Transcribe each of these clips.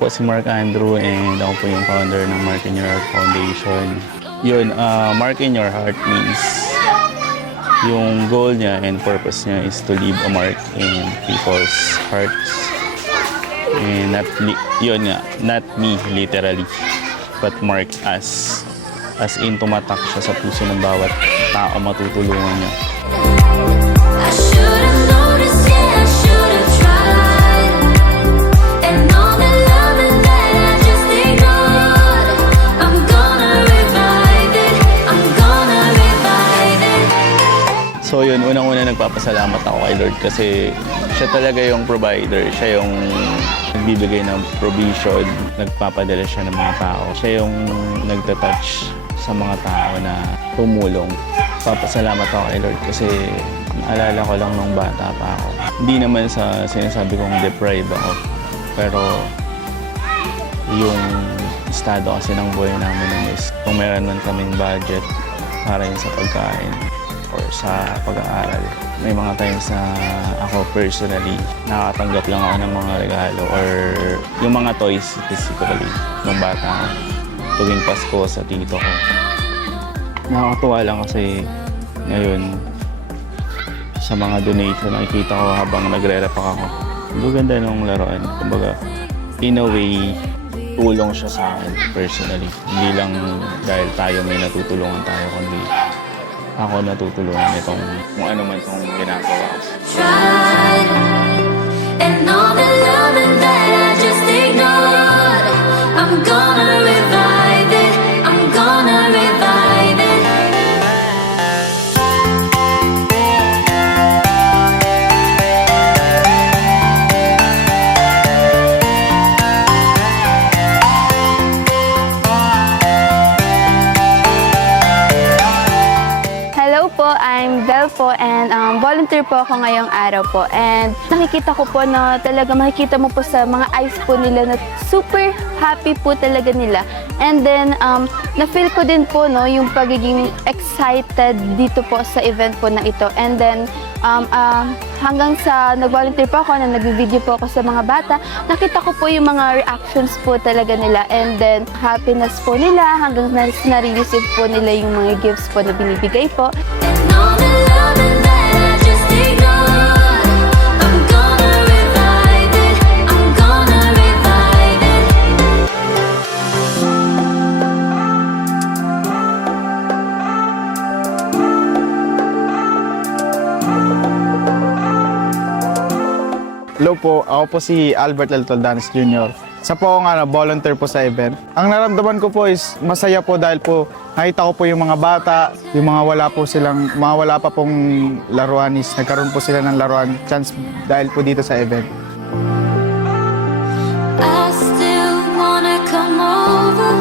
po si Mark Andrew and ako po yung founder ng Mark in Your Heart Foundation. Yun, Mark in Your Heart means yung goal niya and purpose niya is to leave a mark in people's hearts. And yun nga, not me literally, but Mark as in tumatak siya sa puso ng bawat tao matutulungan niya. I should've noticed, yeah, I should've tried. And all the loving that I just ignored, I'm gonna revive it, I'm gonna revive it. So yun, unang-una nagpapasalamat ako kay Lord kasi siya talaga yung provider, siya yung nagbibigay ng provision, nagpapadala siya ng mga tao. Siya yung nagtatouch sa mga tao na tumulong. Papasalamat ako kay Lord kasi naalala ko lang nung bata pa ako. Hindi naman sa sinasabi kong deprive ako, pero yung estado kasi ng buhay namin is kung meron man kaming budget para yun sa pagkain or sa pag-aaral. May mga times na ako personally nakakatanggap lang ako ng mga regalo or yung mga toys specifically nung bata ako. Tuwing Pasko sa tito ko. Nakakatuwa lang kasi ngayon sa mga donation nakikita ko habang nagre-repack ako. Ang ganda ng laruan. Kumbaga, in a way, tulong siya sa akin personally. Hindi lang dahil tayo may natutulungan tayo, kundi ako natutulungan itong kung ano man itong ginagawa ko. Tried. And all the loving that I just ignored, I'm gonna revive it, I'm gonna revive it. Hello po, I'm Belle po and volunteer po ako ngayong araw po. And nakikita ko po na talaga makikita mo po sa mga eyes po nila na super happy po talaga nila. And then, na-feel ko din po no, yung pagiging excited dito po sa event po na ito. And then, hanggang sa nag-volunteer po ako, na nag-video po ako sa mga bata, nakita ko po yung mga reactions po talaga nila. And then, happiness po nila hanggang na-receive po nila yung mga gifts po na binibigay po. And all the loving that I just ignored, I'm gonna revive it, I'm gonna revive it. Hello po, ako po si Albert L. Toldanes Jr. Isa po akong volunteer po sa event. Ang naramdaman ko po is masaya po dahil po nakita ko po yung mga bata, yung mga wala pa pong laruan is nagkaroon po sila ng laruan chance dahil po dito sa event. I still wanna come over,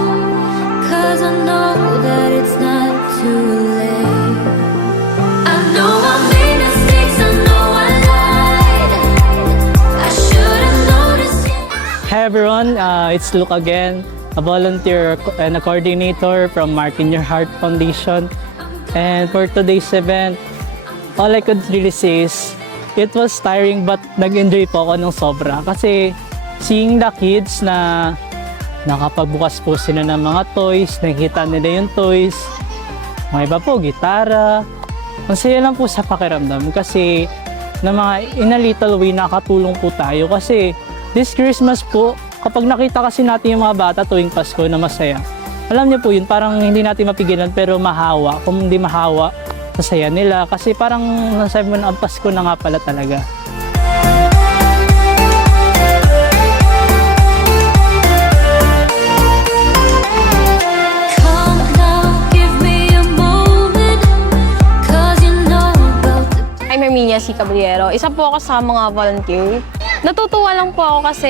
'cause I know that it's not too late. I know I made mistakes, I know I lied, I should've noticed it. Hi everyone, it's Luke again, a volunteer and a coordinator from Mark in Your Heart Foundation. And for today's event, all I could really say is it was tiring but nag-enjoy po ako ng sobra. Kasi seeing the kids na nakapagbukas po sila ng mga toys, nakikita nila yung toys, mga iba po, gitara. Masaya lang po sa pakiramdam kasi na mga in a little way nakatulong po tayo kasi this Christmas po, kapag nakita kasi natin yung mga bata tuwing Pasko na masaya, alam niyo po yun, parang hindi natin mapigilan pero mahawa. Kung hindi mahawa, masaya nila kasi parang nasabi mo na ang Pasko na nga pala talaga. Come now, give me a moment, 'cause you know about the I'm Herminia C. Caballero. Isa po ako sa mga volunteer. Natutuwa lang po ako kasi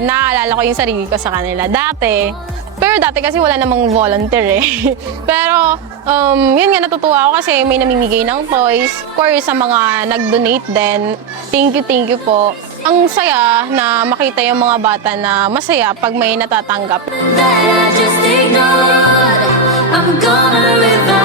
naaalala ko yung sarili ko sa kanila. Pero dati kasi wala namang volunteer eh. Pero yun nga, natutuwa ako kasi may namimigay ng toys. Of course, sa mga nag-donate din, thank you po. Ang saya na makita yung mga bata na masaya pag may natatanggap. that I just ignored, I'm gonna revive